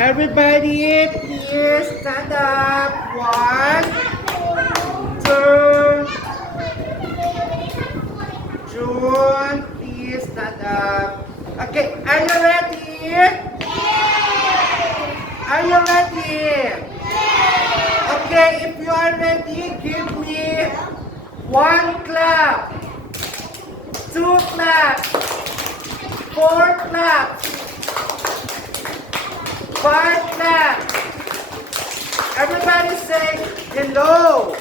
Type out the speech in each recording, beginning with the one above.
Everybody, please stand up. One, two. June, please stand up. Okay, are you ready? Are you ready? Okay, if you are ready, give me one clap, two claps, four claps, five claps. Everybody say hello.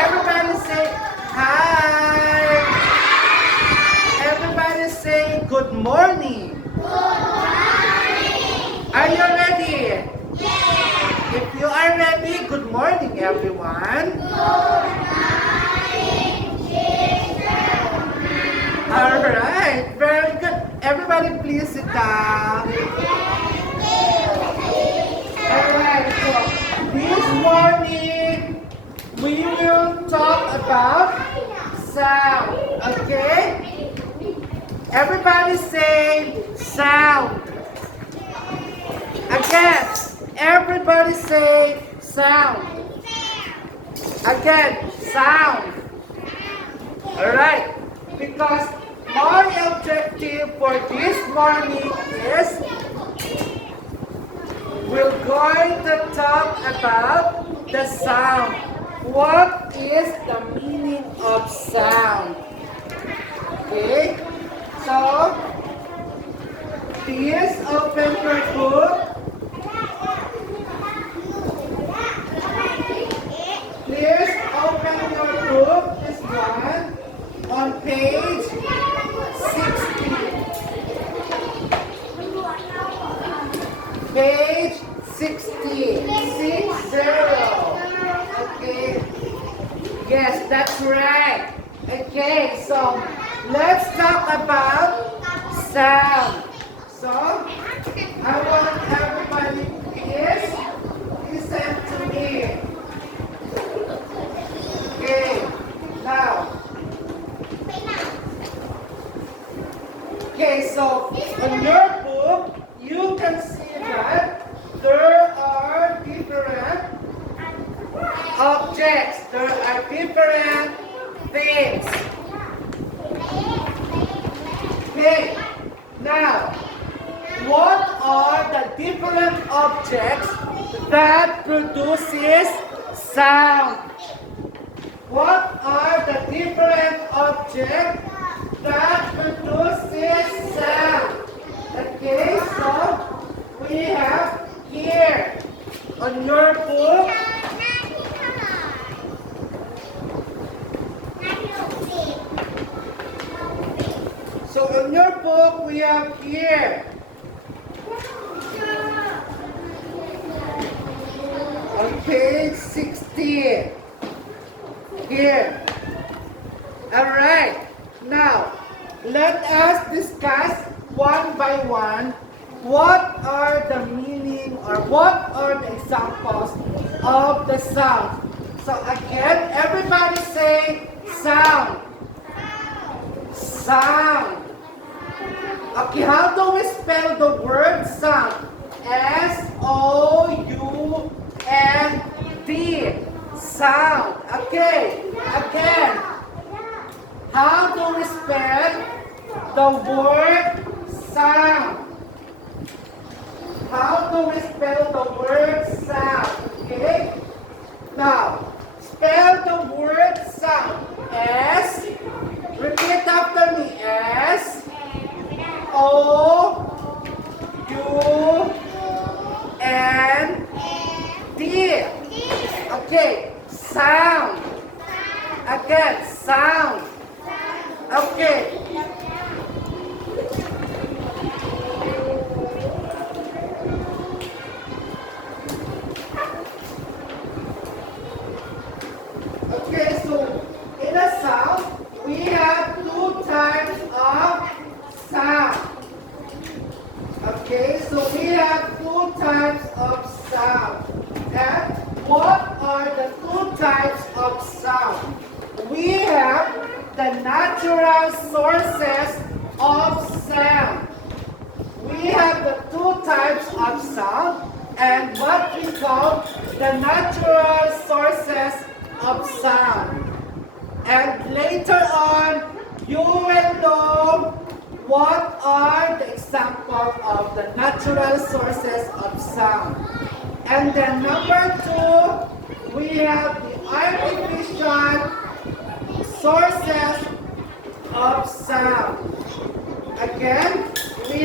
Everybody say hi. Everybody say good morning. Are you ready? If you are ready, good morning everyone. Alright, very good. Everybody please sit down. Alright, so this morning we will talk about sound, okay? Everybody say sound. Again, everybody say sound. Again, sound. Alright, because my objective for this morning is we're going to talk about the sound. What is the meaning of sound? Okay, so please open your book. Please open your book, this one, on page 60. Page 60. 60. Okay. Yes, that's right. Okay, so let's talk about sound. So, I want everybody please listen to me. Okay, now. Okay, so on your book, you can see that there are different objects. There are different things. Okay, now, what are the different objects that produces sound? What are the different objects that produces sound? Okay, so we have here on your book. So on your book we have here on page 60. Here. Alright. Now, let us discuss one by one what are the meaning or what are the examples of the sound. So again, everybody say sound. Sound. Okay, how do we spell the word sound? S-O-U-N-D. Sound. Okay, again. How do we spell the word sound? How do we spell the word sound? Okay? Now, spell the word sound. S, repeat after me. S, O, U, N, D. Okay, sound. Again, sound. Okay. Okay, so in a sound, we have two types of sound. Okay, so we have two types of sound. And what are the two types of sound? We have the natural source of sound and what we call the natural sources of sound. And later on, you will know what are the examples of the natural sources of sound. And then number 2, we have the artificial sources of sound. Again, we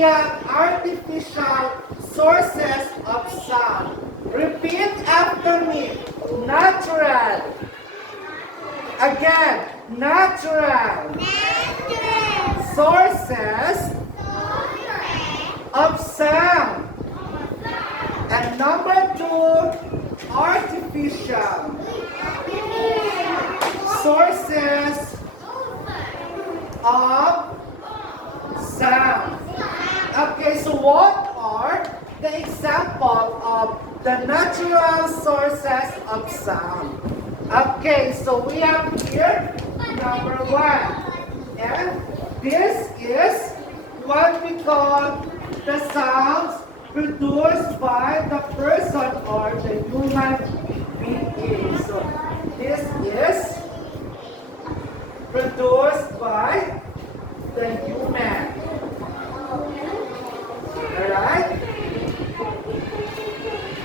have artificial sources of sound. Repeat after me. Natural. Again, natural. Sources of sound. And number 2, artificial sources of sound. Okay, so what are the examples of the natural sources of sound? Okay, so we have here number 1. And this is what we call the sounds produced by the person or the human being. So this is produced by the human. Alright?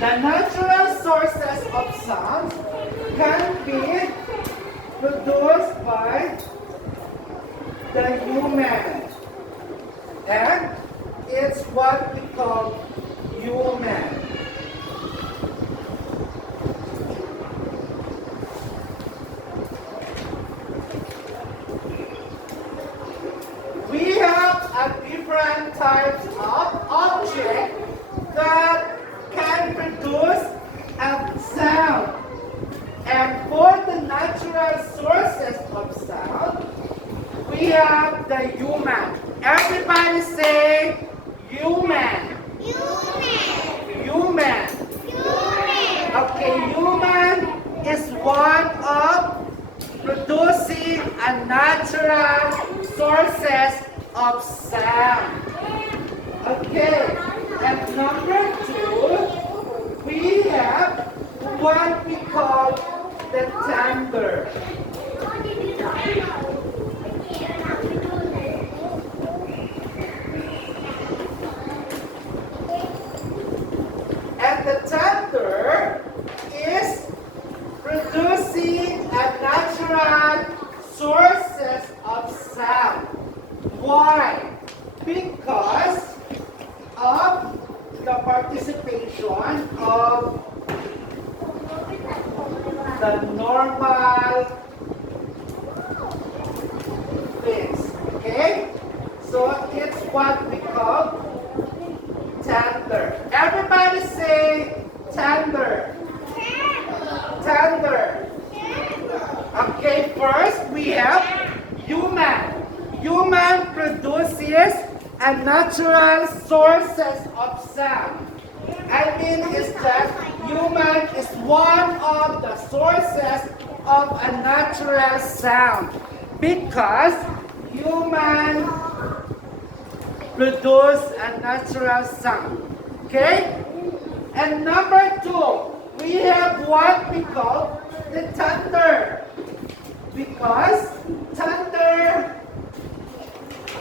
The natural sources of sound can be produced by the human. And it's what we call human. We have a different types of object that can produce a sound. And for the natural sources of sound, we have the human. Everybody say human. Human. Okay, human is one of producing a natural sources of sound. Okay, and number 2, we have what we call the timbre. And the timbre is producing a natural sources of sound. Why? Because of the participation of the normal things. Okay? So it's what we call timbre. Everybody say timbre. Timbre. Okay, first we have human. Human produces a natural sources of sound. I mean, is that human is one of the sources of a natural sound because human produce a natural sound. Okay? And number 2, we have what we call the thunder. Because thunder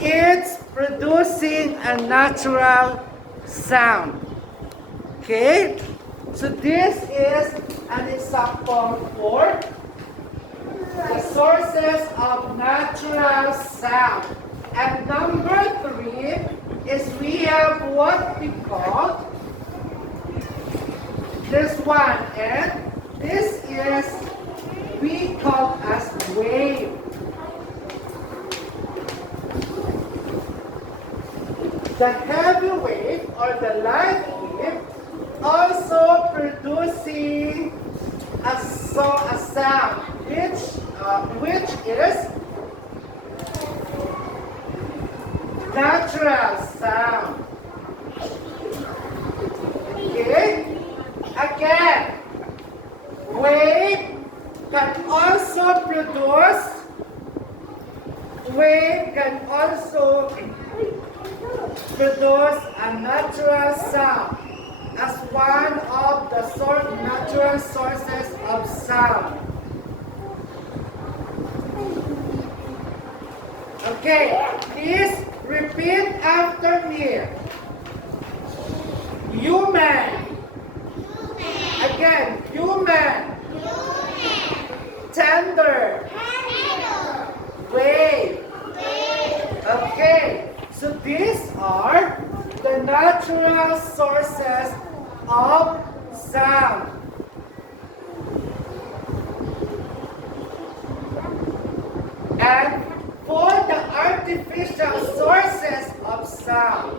is producing a natural sound. Okay? So this is an example for the sources of natural sound. And number 3 is we have what we call this one. And this is we call as wave. The heavy wave or the light wave also producing a sound which is natural sound. Okay? Again, wave can also produce a natural sound as one of the natural sources of sound. Okay, please repeat after me. Human. Again, human. Tender. Wave. Okay, so these are the natural sources of sound. And for the artificial sources of sound,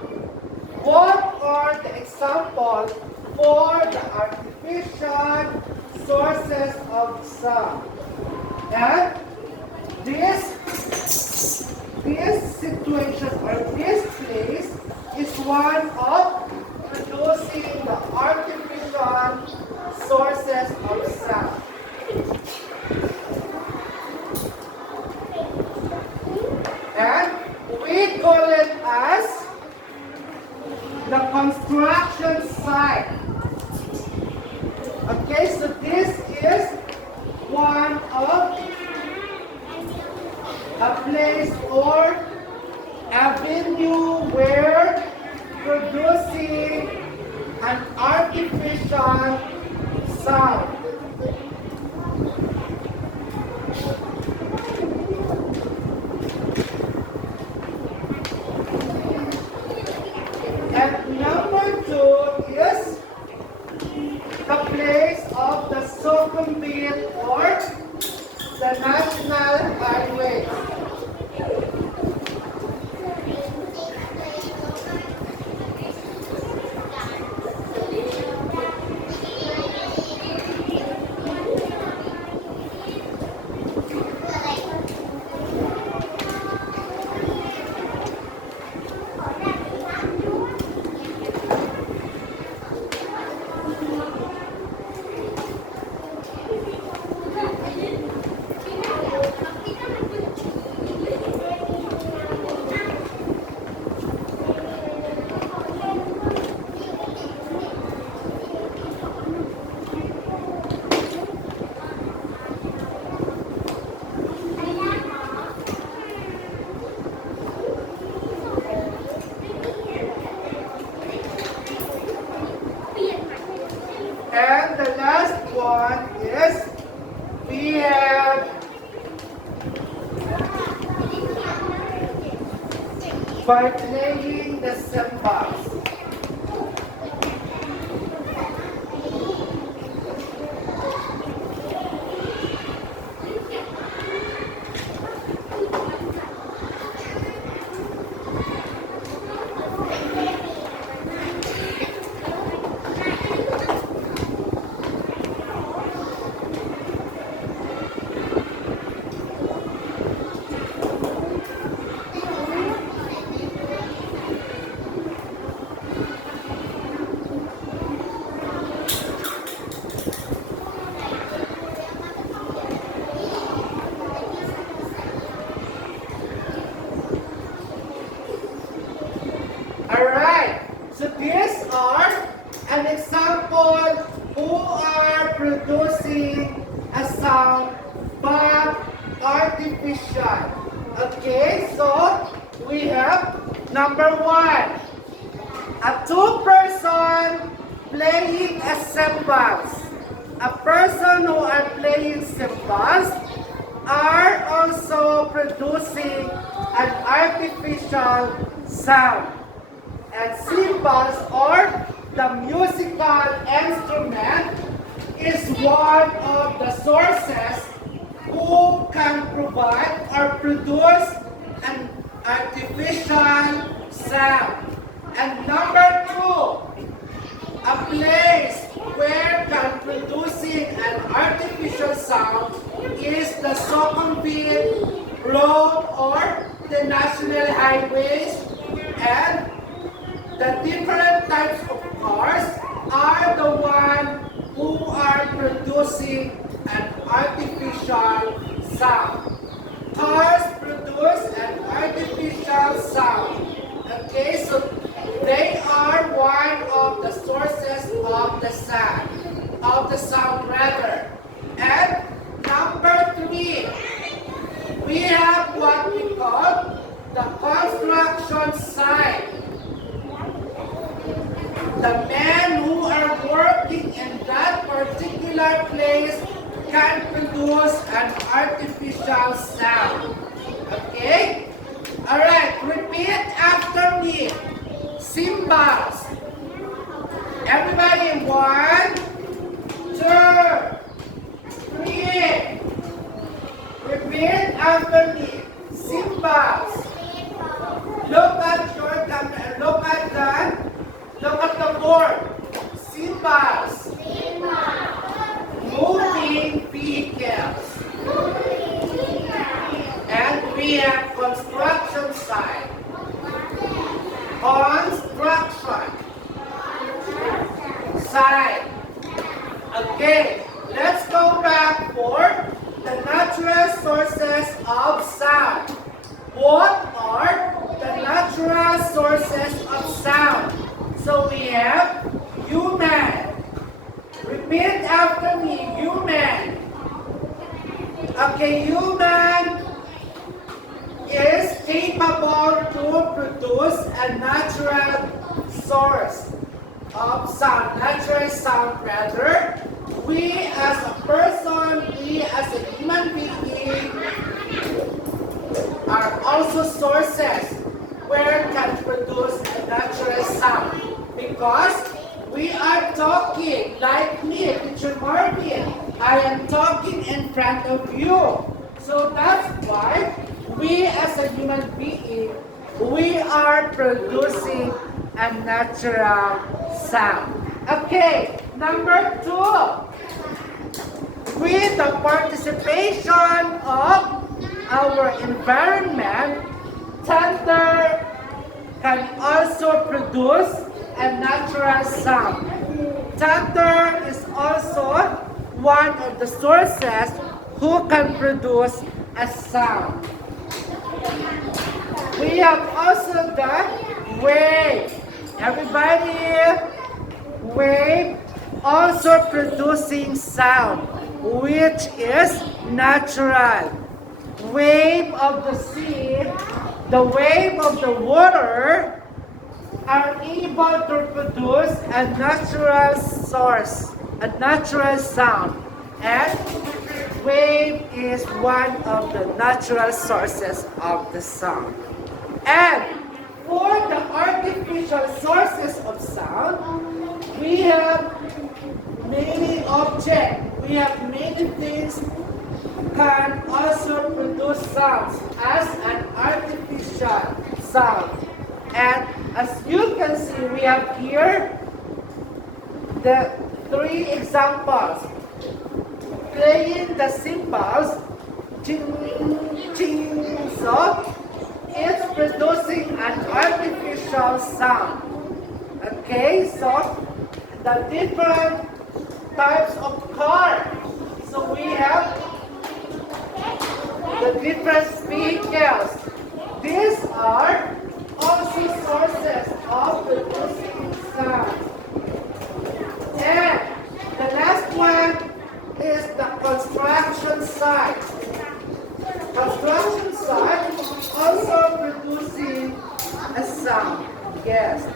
what are the examples for the artificial sources of sound? And this situation or this place is one of producing the artificial sources of sound. And we call it as the construction site. Okay, so this is one of a place or a venue where producing an artificial sound. And number 2 is the place of the circumvent or the national highway. And the last one is we have by playing the cymbals. Alright, so these are an example who are producing a sound but artificial. Okay, so we have number 1, a 2-person playing a cymbals. A person who are playing cymbals are also producing an artificial sound. And cymbals or the musical instrument is one of the sources who can provide or produce an artificial sound. And number 2, a place where can producing an artificial sound is the circumvent road or the national highways, and the different types of cars are the one who are producing an artificial sound. Cars produce an artificial sound. Okay, so They are one of the sources of the sound rather. And number 3, we have what we call the construction site. The men who are working in that particular place can produce an artificial sound. Okay? Alright, repeat after me. Cymbals. Everybody, 1, 2, 3. Repeat after me. Cymbals. Look at your camera. Look at the board. Cymbals. Moving vehicles. And we have construction site. Construction site. Okay, let's go back for the natural sources of sound. What are the natural sources of sound? So we have human. Repeat after me, human. Okay, human is capable to produce a natural source of sound, natural sound rather. We as a person, we as a human being are also sources where can produce a natural sound. Because we are talking, like me, Teacher Marvin, I am talking in front of you. So that's why we as a human being, we are producing a natural sound. Okay, number 2. With the participation of our environment, thunder can also produce a natural sound. Thunder is also one of the sources who can produce a sound. We have also the wave. Everybody, wave also producing sound, which is natural. Wave of the sea, the wave of the water are able to produce a natural source, a natural sound. And wave is one of the natural sources of the sound. And for the artificial sources of sound, we have many objects. We have many things can also produce sounds as an artificial sound. And as you can see, we have here the 3 examples. Playing the cymbals, ching, ching, so it's producing an artificial sound. Okay, so the different types of car. So we have the different vehicles. These are also sources of producing sound. And the last one is the construction site. Construction site also producing a sound. Yes.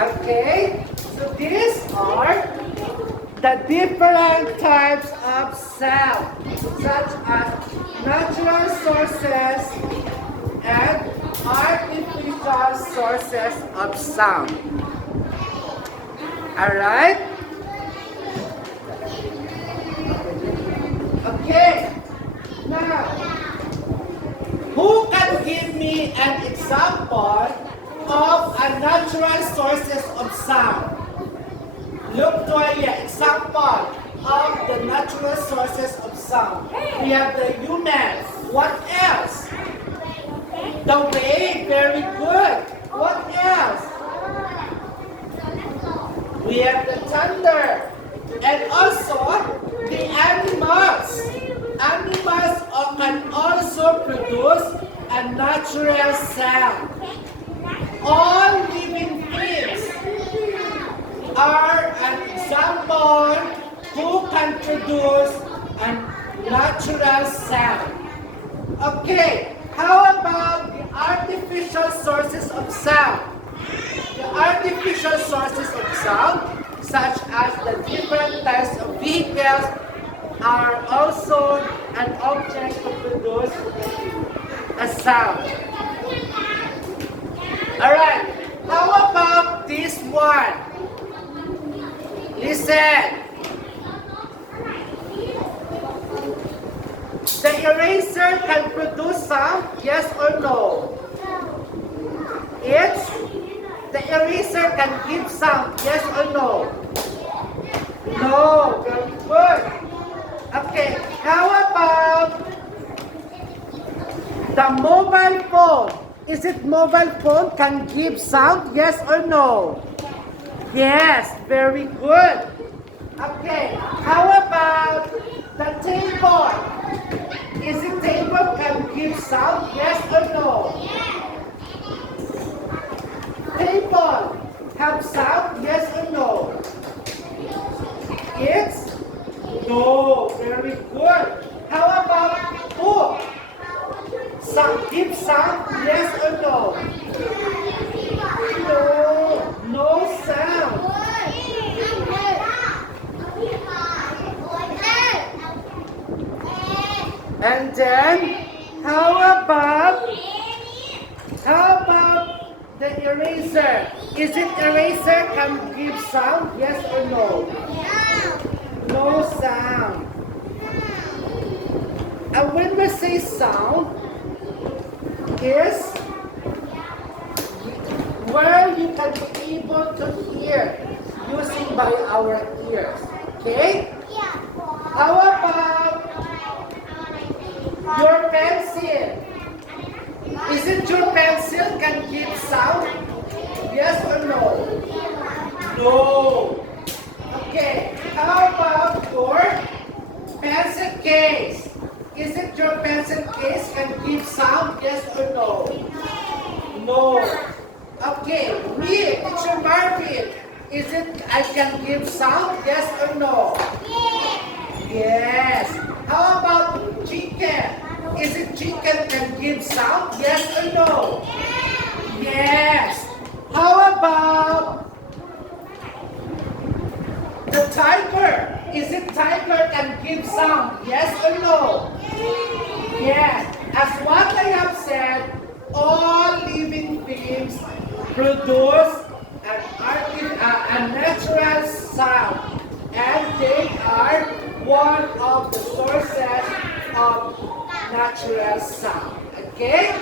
Okay, so these are the different types of sound, such as natural sources and artificial sources of sound. Alright? Okay, now, who can give me an example of a natural sources of sound? Look to an example of the natural sources of sound. We have the human. What else? The wave, very good. What else? We have the thunder. And also, the animals. Animals can also produce a natural sound. All living things are an example who can produce a natural sound. Okay, how about the artificial sources of sound? The artificial sources of sound, such as the different types of vehicles, are also an object to produce a sound. Alright, how about this one? Listen. The eraser can produce sound, yes or no? The eraser can give sound, yes or no? No, very good. Okay, how about the mobile phone? Is it mobile phone can give sound, yes or no? Yes, very good. Okay, how about the table? Is it table can give sound, yes or no? Table have sound, yes or no? It's no, very good. How about book? Sound give sound, yes or no? No, no sound. And then, how about the eraser? Is it eraser can give sound? Yes or no? No sound. And when we say sound, is where you can be able to hear using by our ears. Okay? How about your pencil? Is it your pencil can give sound? Yes or no? No. Okay. How about your pencil case? Is it your pencil case can give sound? Yes or no? No. Okay. Me, teacher Marvin. Is it I can give sound? Yes or no? Yes. How about chicken? Is it chicken can give sound? Yes or no? Yes. How about the tiger? Is it tiger can give sound? Yes or no? Yes. As what I have said, all living beings produce a natural sound, and they are one of the sources of natural sound. Okay?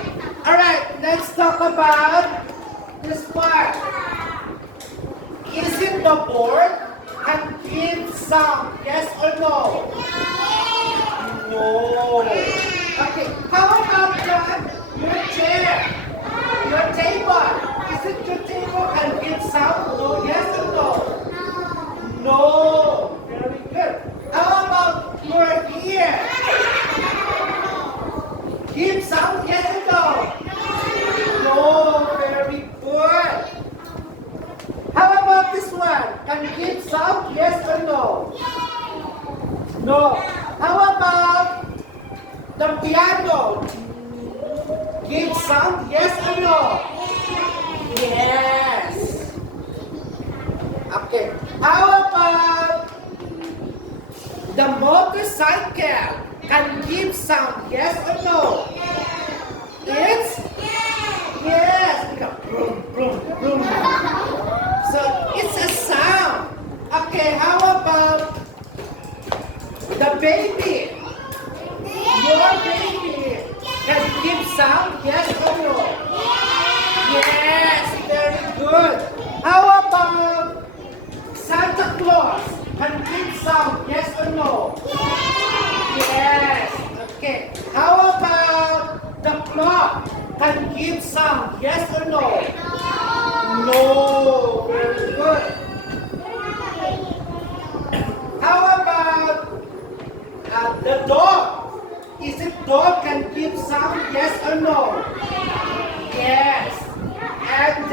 Alright, let's talk about this part. Is it the board can give sound? Yes or no? No. Okay, how about that? Your chair, your table. Is it your table can give sound? No. Yes or no? No. Very good. How about your ear? Give sound? Yes or no? No. Very good. How about this one? Can give sound? Yes or no? No. How about the piano? Give sound? Yes or no? Yes. Okay. How about the motorcycle? Can give sound? Yes or no? It's yes. Vroom, vroom, vroom. So it's a sound. Okay. How about the baby? Your baby can give sound? Yes or no? Yes. Very good. How about Santa Claus? Can give sound? Yes or no? Yes. Okay. How about the clock? Can give sound? Yes or no? No. Very good. How about the dog? Is it dog can give sound? Yes or no? Yes. And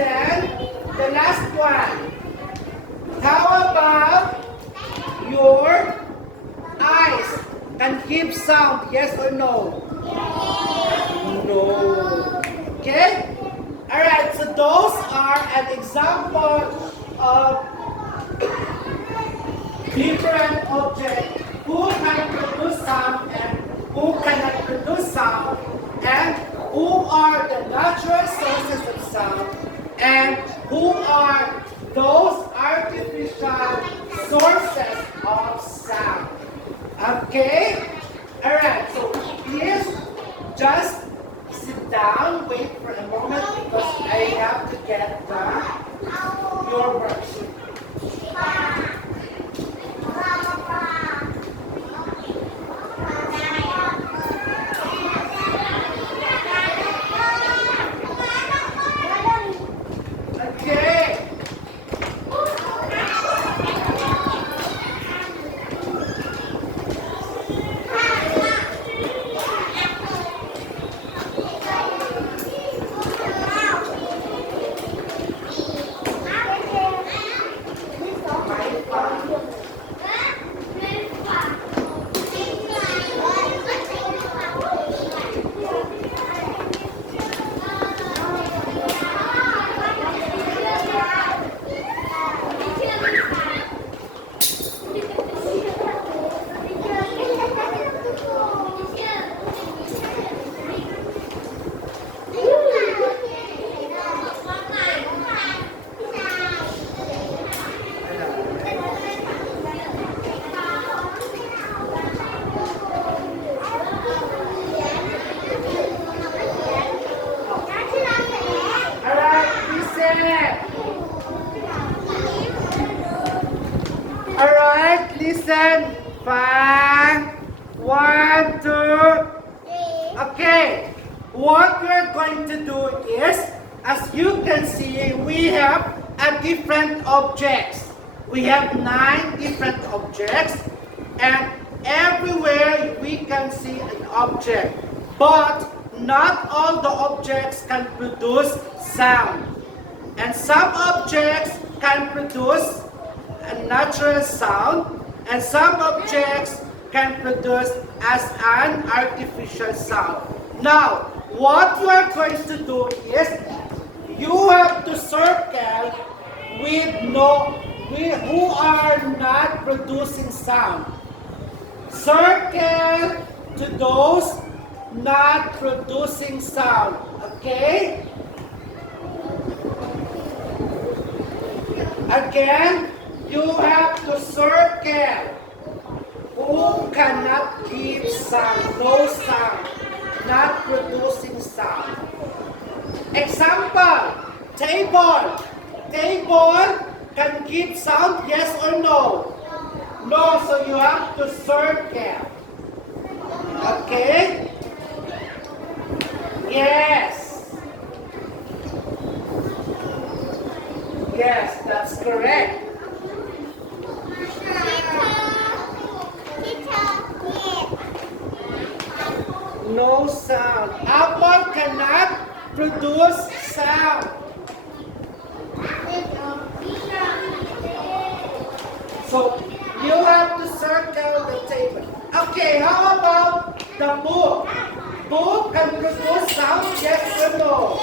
can give sound? Yes or no? No. Okay? Alright, so those are an example of different objects who can produce sound and who cannot produce sound, and who are the natural sources of sound, and who are those artificial sources of sound. Okay? Alright, so please just sit down, wait for a moment because I have to get your worksheet. Okay. Alright, listen. 5, 1, 2. Okay, what we're going to do is, as you can see, we have different objects. We have 9 different objects, and everywhere we can see an object. But not all the objects can produce sound. And some objects can produce a natural sound, and some objects can produce as an artificial sound. Now, what you are going to do is, you have to circle who are not producing sound. Circle to those not producing sound. Okay? Again, you have to circle who cannot give sound, no sound, not producing sound. Example, table. Table can give sound, yes or no? No, so you have to circle. Okay? Yes. Yes, that's correct. No sound. Apple cannot produce sound. So you have to circle the table. Okay, how about the book? Book can produce sound, yes or no?